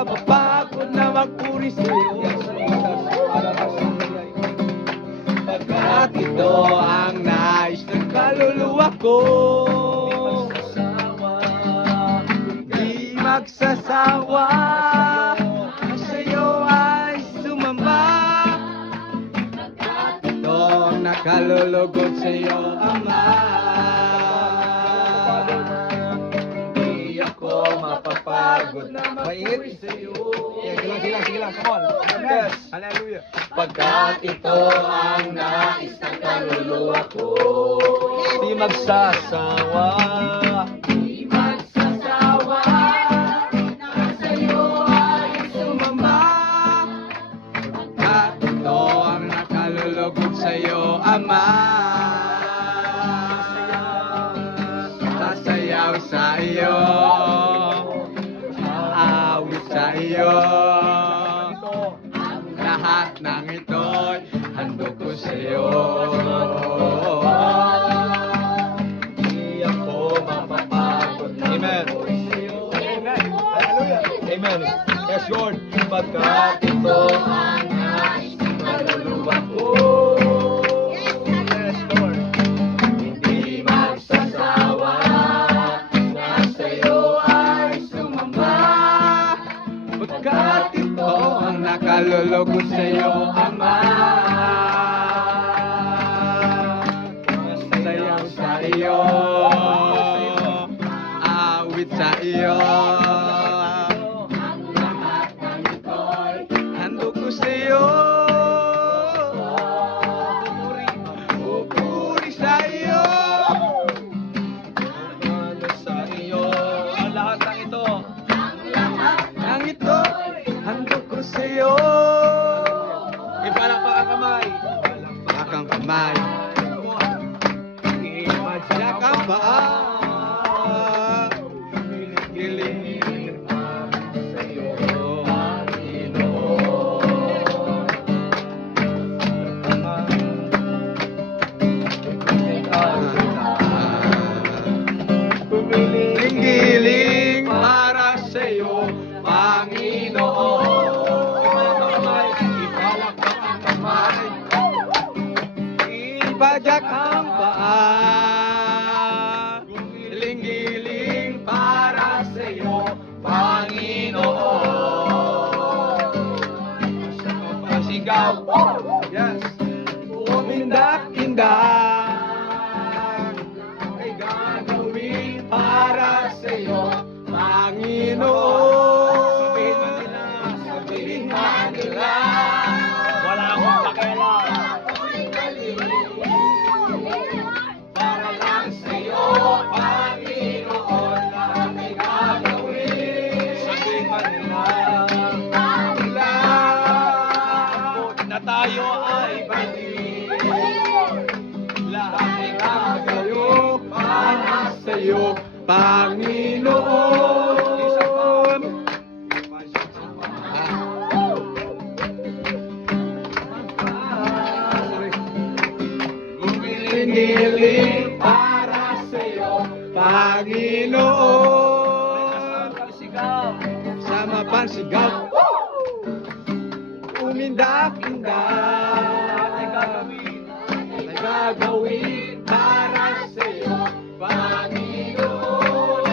mapapagod na magpuri sa'yo. Pagkat ito ang nais ng kaluluwa ko, di magsasawa, sa'yo ay sumamba. Ito ang nakalulugod sa'yo, Ama. Di ako mapapagod na magpuri sa'yo. Sige lang, come on. Yes. Hallelujah. Pagkat ito ang nais ng kaluluwa ko, di magsasawa. Di magsasawa, na sa'yo ay sumamba. Pagkat ito ang nakalulugod sa'yo, Ama. Sasayaw sa iyo, aawit sa iyo. Lahat ng ito'y handog ko sa'yo. Di ako mapapagod na magpuri sa'yo. Amen. Hallelujah. Amen. Yes, Lord. Pagkat ito ang nais ng kaluluwa ko. Yes, Lord. Hindi magsasawa, na sa'yo ay sumamba. Pagkat ito ang nakalulugod sa'yo, Ama. Sayaw sa iyo, awit sa iyo. Lahat ng ito'y handog ko sa'yo. Pupuri sa iyo. Sa iyo. Ang lahat ng ito. Ang ito, handog ko sa'yo. Ipalakpak ang kamay. Palakpak ang kamay. Ipadyak ang paa. Giling sa'yo, Giling para sa'yo, Panginoon. Ipalakpak ang kamay. Ipadyak ang paa. Giling-giling para sa'yo, Panginoon. Pasigaw. Yes. Umindak-indak ay gagawin para sa'yo, Panginoon. Sabihin Manila, wala akong pakialam. Para lang sa'yo, Panginoon, lahat ay gagawin. Sabihin Manila, na tayo ay balik. Lahat ay gagawin para sa'yo, Panginoon. Gumiling-giling para sa'yo, Panginoon. Sama pansigaw. Umindak-indak ay gagawin para sa'yo, Panginoon.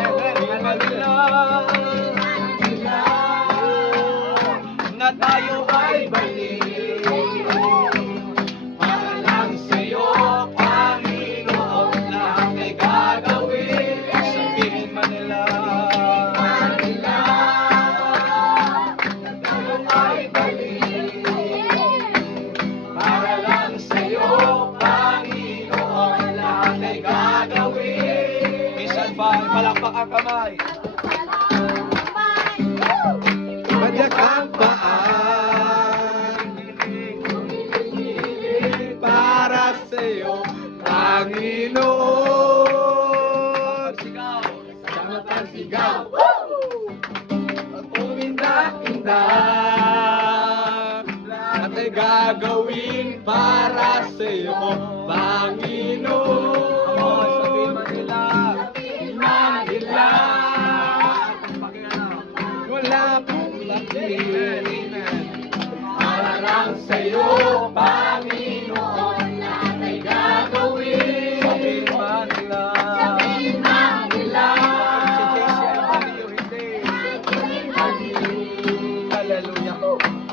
Na tayo ay balik. Para lang sa'yo, Panginoon, lahat ay gagawin. Sabihin Manila, Manila, na tayo ay balik. Para lang sa'yo, Panginoon, lahat ay gagawin. Minsan pa, palakpak ang kamay. Padyak ang paa. Para sa'yo, Panginoon. Sama pansigaw. Umindak-indak at ay gagawin para sa'yo, Panginoon. Sabihin Manila, Manila, wala pong Amen. Para lang sa'yo, Panginoon, lahat ay gagawin. Sabihin man nila. Sabihin man nila. Si JC ay mali o hindi. Hallelujah.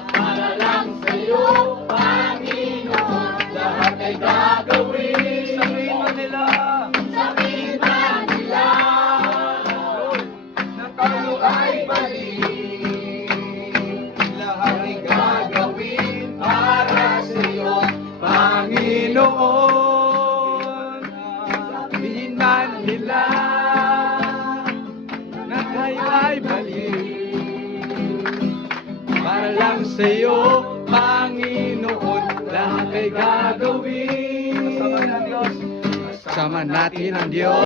Para lang sa'yo, Panginoon, lahat ay gagawin. Sabihin man nila. Sabihin man nila. Na tayo ay mali. Lahat ay gagawin para sa iyo, Panginoon. Sabihin man nila na tayo ay mali. Para lang sa iyo, Panginoon, lahat ay gagawin. Kasama natin ang Diyos.